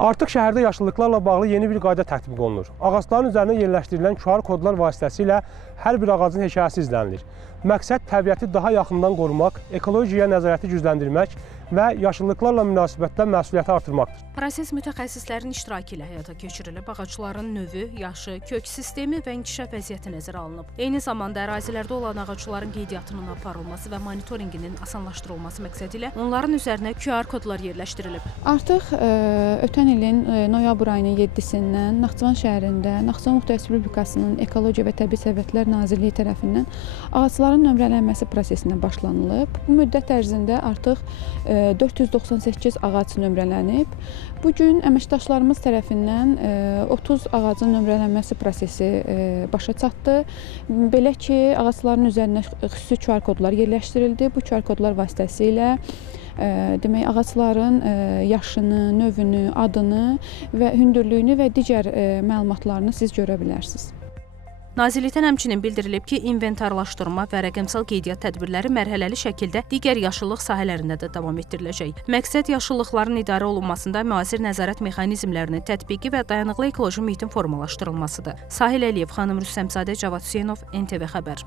Artıq şəhərdə yaşıllıqlarla bağlı yeni bir qayda tətbiq olunur. Ağacların üzərinə yerləşdirilən QR kodlar vasitəsilə hər bir ağacın hekayəsi izlənilir. Məqsəd təbiəti daha yaxından qorumaq, ekologiyaya nəzarəti gücləndirmək və yaşıllıqlarla münasibətdə məsuliyyəti artırmaqdır. Proses mütəxəssislərin iştirakı ilə həyata keçirilib, ağacların növü, yaşı, kök sistemi və inkişaf vəziyyəti nəzərə alınıb. Eyni zamanda ərazilərdə olan ağacların qeydiyyatının aparılması və monitorinqinin asanlaşdırılması məqsədilə onların üzərinə QR kodlar yerləşdirilib. Artıq ötən ilin noyabr ayının 7-sindən Naxçıvan şəhərində Naxçıvan Muxtar Respublikasının Ekologiya və Təbii Sərvətlər Nazirliyi tərəfindən ağacların nömrələnməsi prosesinə başlanılıb. Bu müddət ərzində artıq 498 ağac nömrələnib. Bu gün əməkdaşlarımız tərəfindən 30 ağacın nömrələnməsi prosesi başa çatdı. Belə ki, ağacların üzərinə xüsusi QR kodlar yerləşdirildi. Bu QR kodlar vasitəsilə demək, ağacların yaşını, növünü, adını və hündürlüyünü və digər məlumatlarını siz görə bilərsiniz. Nazirlikdən həmçinin bildirilib ki, inventarlaşdırma və rəqəmsal qeydiyyat tədbirləri mərhələli şəkildə digər yaşıllıq sahələrində də davam etdiriləcək. Məqsəd yaşıllıqların idarə olunmasında müasir nəzarət mexanizmlərinin tətbiqi və dayanıqlı ekoloji mühitin formalaşdırılmasıdır. Sahil Əliyev, xanım Rüstəmzadə, Cavad Hüseynov, NTV Xəbər.